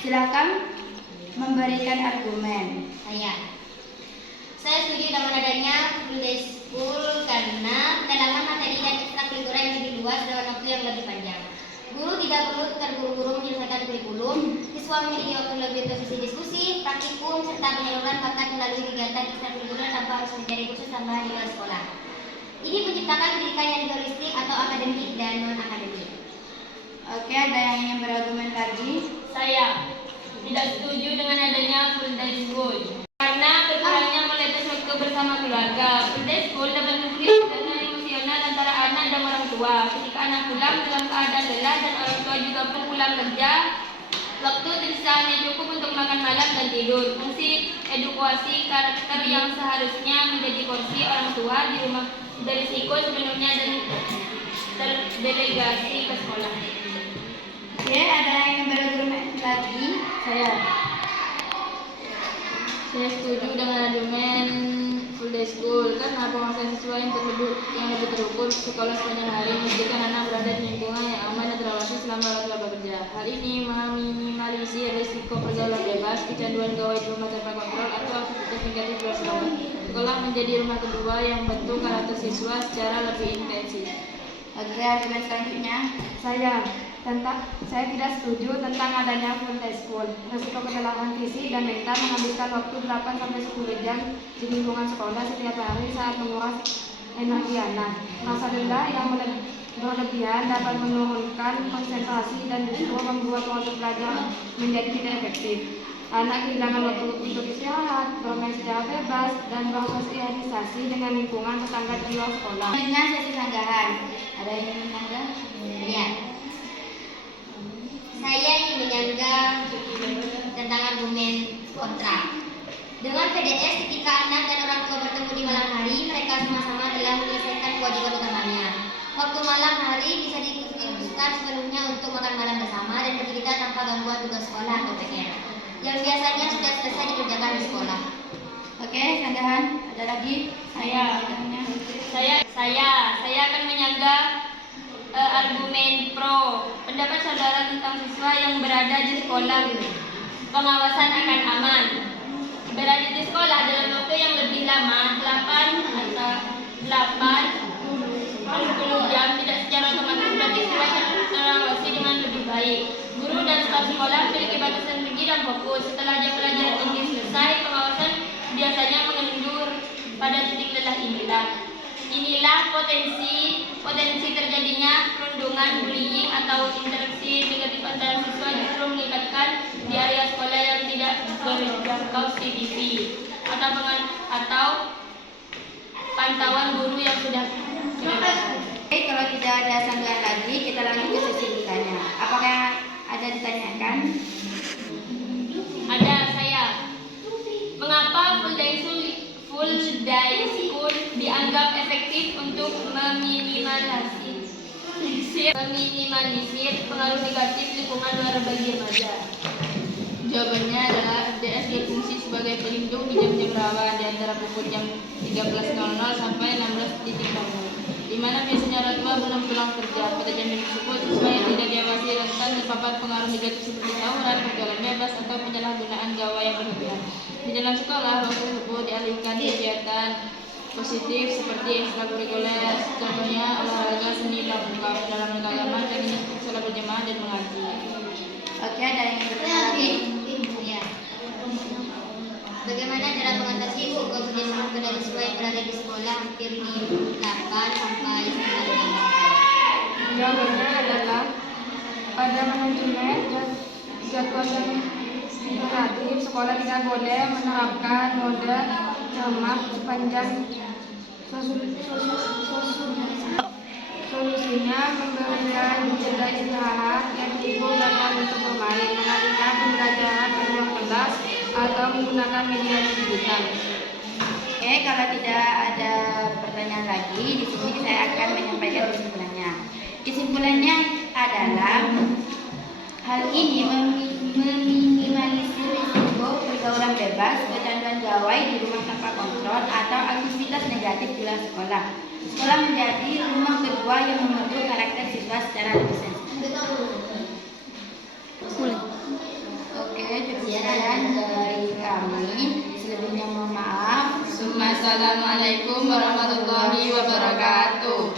Silakan memberikan argumen. Saya setuju dengan adanya full day school karena pendalaman materi dan ekstrakurikuler yang lebih luas dalam waktu yang lebih panjang. Guru tidak perlu terburu-buru menyelesaikan kurikulum, siswa memiliki waktu lebih untuk sesi diskusi, praktikum, serta penyaluran bakat melalui kegiatan ekstrakurikuler tanpa harus mencari kursus tambahan di luar sekolah. Ini menciptakan pendidikan yang holistik atau akademik dan non-akademik. Oke, ada yang ingin berargumen lagi? Saya tidak setuju dengan adanya full day school karena berkurangnya kualitas waktu bersama keluarga. Full day school dapat memberi kedekatan emosional antara anak dan orang tua. Ketika anak pulang dalam keadaan lelah dan orang tua juga pulang kerja, waktu tersisa hanya cukup untuk makan malam dan tidur. Fungsi edukasi karakter yang seharusnya menjadi porsi orang tua di rumah berisiko sepenuhnya dan terdelegasi ke sekolah. Oke, ada yang ingin berargumen lagi? Saya setuju dengan argumen full day school karena penguasaan siswa yang lebih terukur sekolah sepanjang hari menjadikan anak berada di lingkungan yang aman dan terawasi selama orang tua bekerja. Hal ini meminimalisir risiko pergaulan bebas, kecanduan gawai di rumah tanpa kontrol atau aktivitas negatif di luar sekolah. Sekolah menjadi rumah kedua yang bentuk karakter siswa secara lebih intensif. Oke, argumen selanjutnya. Saya tidak setuju tentang adanya full day school. Risiko kelelahan fisik dan mental menghabiskan waktu 8-10 jam di lingkungan sekolah setiap hari saat menguras energi anak. Rasa lelah yang berlebihan dapat menurunkan konsentrasi dan justru membuat waktu belajar menjadi tidak efektif. Anak kehilangan waktu untuk istirahat, bermain secara bebas, dan bersosialisasi dengan lingkungan tetangga di luar sekolah. Dengan sesi sanggahan, ada yang ingin menyanggah? Ya. Saya ingin menyanggah tentang argumen kontra. Dengan PDS, ketika anak dan orang tua bertemu di malam hari, mereka sama-sama telah menyelesaikan kewajiban utamanya. Waktu malam hari bisa dikhususkan sepenuhnya untuk makan malam bersama dan bercerita tanpa gangguan tugas sekolah atau PR yang biasanya sudah selesai dikerjakan di sekolah. Oke, sanggahan. Ada lagi? Saya akan menyanggah argumen pro. Pendapat saudara tentang siswa yang berada di sekolah, pengawasan akan aman. Berada di sekolah dalam waktu yang lebih lama, 8 atau 10 jam, tidak secara otomatis berarti siswa terawasi dengan lebih baik. Guru dan staf sekolah memiliki batasan energi dan fokus. Setelah jam pelajaran inti selesai, pengawasan biasanya mengendur pada titik lelah inilah. Inilah potensi terjadinya perundungan, bullying atau interaksi negatif antara siswa justru meningkatkan di area sekolah yang tidak berjangkau CCTV atau pantauan guru yang sudah. Oke, kalau tidak ada sanggahan lagi, kita lanjut ke sesi bertanya. Apakah ada ditanyakan? Ada saya. Mengapa full day school dianggap efektif untuk meminimalisir pengaruh negatif lingkungan luar bagi remaja? Jawabannya adalah FDS berfungsi sebagai pelindung di jam-jam rawan di antara pukul jam 13.00 sampai 16.00, di mana biasanya orang tua belum pulang kerja. Pada jam tersebut, siswa yang tidak diawasi rentan terpapar pengaruh negatif seperti tawuran, pergaulan bebas, atau penyalahgunaan gawai yang berlebihan. Di dalam sekolah, waktu tersebut dialihkan kegiatan positif seperti ekstrakurikuler, contohnya olahraga, seni, pramuka, pendalaman agama, dan sholat berjamaah dan mengaji. Oke, ada yang bertanya lagi? Ya. Bagaimana cara mengatasi risiko kebiasaan pada siswa yang berada di sekolah hampir di 8 sampai 9 tahun? Jawabannya adalah pada manajemen jadwal yang integratif, sekolah tidak boleh menerapkan mode jamak sepanjang solusinya memberikan jeda istirahat yang cukup dan untuk bermain, mengalihkan pembelajaran ke ruang kelas atau menggunakan media digital. Oke, kalau tidak ada pertanyaan lagi, di sini saya akan menyampaikan kesimpulannya. Kesimpulannya adalah hal ini meminimalisir risiko pergaulan bebas, kecanduan gawai di rumah tanpa kontrol, atau aktivitas negatif di luar sekolah. Sekolah menjadi rumah kedua yang membentuk karakter siswa secara lebih sensitif. Oke. Sekian dari kami. Selebihnya mohon maaf. Assalamualaikum warahmatullahi wabarakatuh.